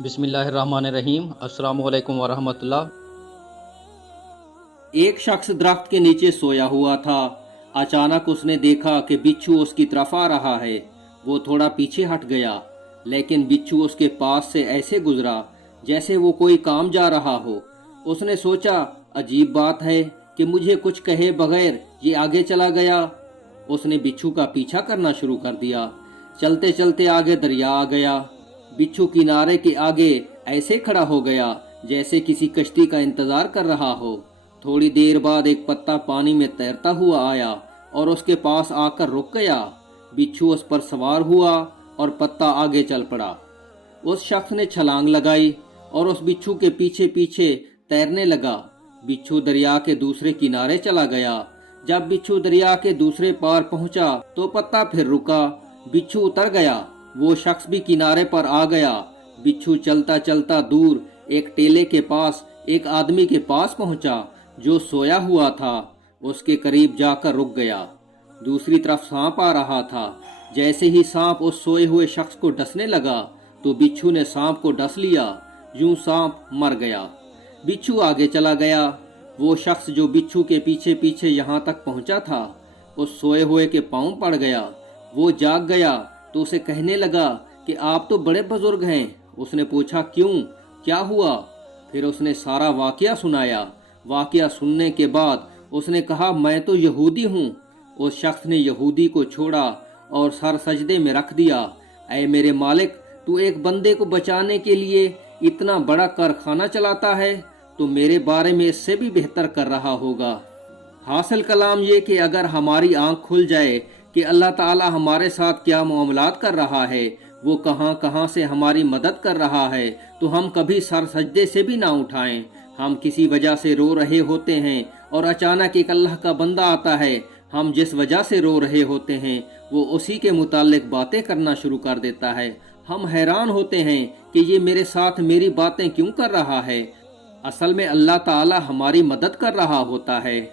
بسم اللہ الرحمن الرحیم۔ السلام علیکم ورحمۃ اللہ۔ ایک شخص درخت کے نیچے سویا ہوا تھا۔ اچانک اس نے دیکھا کہ بچھو اس کی طرف آ رہا ہے۔ وہ تھوڑا پیچھے ہٹ گیا، لیکن بچھو اس کے پاس سے ایسے گزرا جیسے وہ کوئی کام جا رہا ہو۔ اس نے سوچا، عجیب بات ہے کہ مجھے کچھ کہے بغیر یہ آگے چلا گیا۔ اس نے بچھو کا پیچھا کرنا شروع کر دیا۔ چلتے چلتے آگے دریا آ گیا۔ بچھو کنارے کے آگے ایسے کھڑا ہو گیا جیسے کسی کشتی کا انتظار کر رہا ہو۔ تھوڑی دیر بعد ایک پتا پانی میں تیرتا ہوا آیا اور اس کے پاس آ کر رک گیا۔ بچھو اس پر سوار ہوا اور پتا آگے چل پڑا۔ اس شخص نے چھلانگ لگائی اور اس بچھو کے پیچھے پیچھے تیرنے لگا۔ بچھو دریا کے دوسرے کنارے چلا گیا۔ جب بچھو دریا کے دوسرے پار پہنچا تو پتا پھر رکا۔ بچھو اتر گیا۔ وہ شخص بھی کنارے پر آ گیا۔ بچھو چلتا چلتا دور ایک ٹیلے کے پاس ایک آدمی کے پاس پہنچا جو سویا ہوا تھا۔ اس کے قریب جا کر رک گیا۔ دوسری طرف سانپ آ رہا تھا۔ جیسے ہی سانپ اس سوئے ہوئے شخص کو ڈسنے لگا تو بچھو نے سانپ کو ڈس لیا۔ یوں سانپ مر گیا۔ بچھو آگے چلا گیا۔ وہ شخص جو بچھو کے پیچھے پیچھے یہاں تک پہنچا تھا اس سوئے ہوئے کے پاؤں پڑ گیا۔ وہ جاگ گیا تو اسے کہنے لگا کہ آپ تو بڑے بزرگ ہیں۔ اس نے پوچھا، کیوں، کیا ہوا؟ پھر اس نے سارا واقعہ سنایا۔ واقعہ سننے کے بعد اس نے کہا، میں تو یہودی ہوں۔ اس شخص نے یہودی کو چھوڑا اور سر سجدے میں رکھ دیا۔ اے میرے مالک، تو ایک بندے کو بچانے کے لیے اتنا بڑا کارخانہ چلاتا ہے تو میرے بارے میں اس سے بھی بہتر کر رہا ہوگا۔ حاصل کلام یہ کہ اگر ہماری آنکھ کھل جائے کہ اللہ تعالی ہمارے ساتھ کیا معاملات کر رہا ہے، وہ کہاں کہاں سے ہماری مدد کر رہا ہے، تو ہم کبھی سر سجدے سے بھی نہ اٹھائیں۔ ہم کسی وجہ سے رو رہے ہوتے ہیں اور اچانک ایک اللہ کا بندہ آتا ہے۔ ہم جس وجہ سے رو رہے ہوتے ہیں وہ اسی کے متعلق باتیں کرنا شروع کر دیتا ہے۔ ہم حیران ہوتے ہیں کہ یہ میرے ساتھ میری باتیں کیوں کر رہا ہے۔ اصل میں اللہ تعالی ہماری مدد کر رہا ہوتا ہے۔